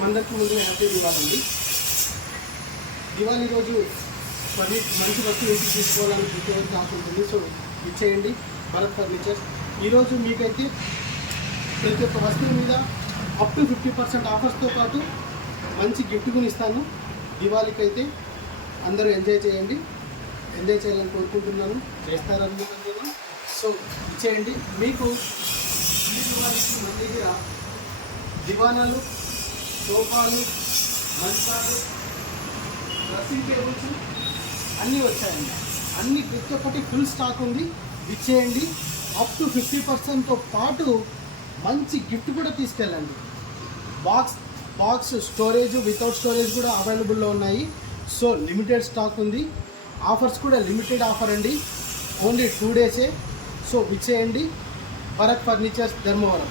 మందరికి ముందు హ్యాపీ దివాళీ. దివాళీ రోజు మంచి వస్తువు ఇంటికి తీసుకోవాలని ప్రతి ఒక్కరికి ఆశ ఉంటుంది. సో ఇచ్చేయండి భరత్ ఫర్నిచర్స్. ఈరోజు మీకైతే ప్రతి ఒక్క వస్తువు మీద అప్ టు 50% ఆఫర్స్తో పాటు మంచి గిఫ్ట్ కూడా ఇస్తాను. దివాళీకి అయితే అందరూ ఎంజాయ్ చేయండి. ఎంజాయ్ చేయాలని కోరుకుంటున్నాను, చేస్తారనుకుంటున్నాను. సో ఇచ్చేయండి. మీకు ఈ దివాళీకి మన దగ్గర దివానాలు, సోఫాలు, మంచాలు, డ్రెస్సింగ్ టేబుల్స్ అన్నీ వచ్చాయండి. అన్ని ప్రతి ఒక్కటి ఫుల్ స్టాక్ ఉంది. ఇచ్చేయండి. అప్ టు 50%తో పాటు మంచి గిఫ్ట్ కూడా తీసుకెళ్ళండి. బాక్స్ స్టోరేజ్, వితౌట్ స్టోరేజ్ కూడా అవైలబుల్లో ఉన్నాయి. సో లిమిటెడ్ స్టాక్ ఉంది. ఆఫర్స్ కూడా లిమిటెడ్ ఆఫర్ అండి, ఓన్లీ 2 డేసే. సో ఇచ్చేయండి. భరత్ ఫర్నిచర్స్ ధర్మవరం.